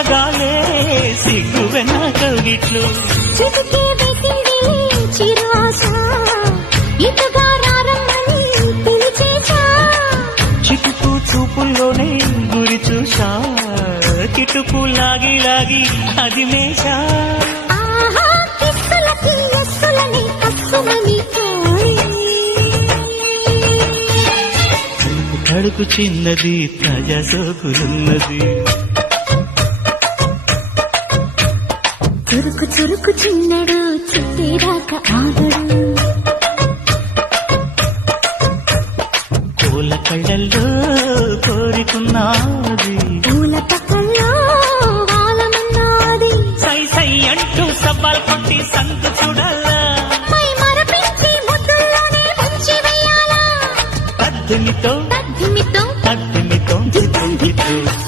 చల్లగాలే సిగ్గు వెనకగిట్లు చిటికే వేసింది చిరు ఆశ ఇటుగా రారమ్మని పిలిచేశా చిటుకు చూపుల్లోనే గురి చూసా కిటుకు లాగి లాగి అది మేషా ఆహా కిస్సులకి ఎస్సులని కస్సుమని కడుపు చిన్నది తాజా సోకులున్నది చురుకు చురుకు చిన్నడు చుట్టేదాకా ఆగడు పూల కళ్ళల్లో కోరికున్నది పూల పక్కల్లో వాలమన్నది సై సై అంటూ సవాల్ కొట్టి సంతు చూడాలా మై మరపించి ముద్దుల్లోనే ముంచి వేయాలా పద్దెనితో తద్దిమితో పద్దెనితో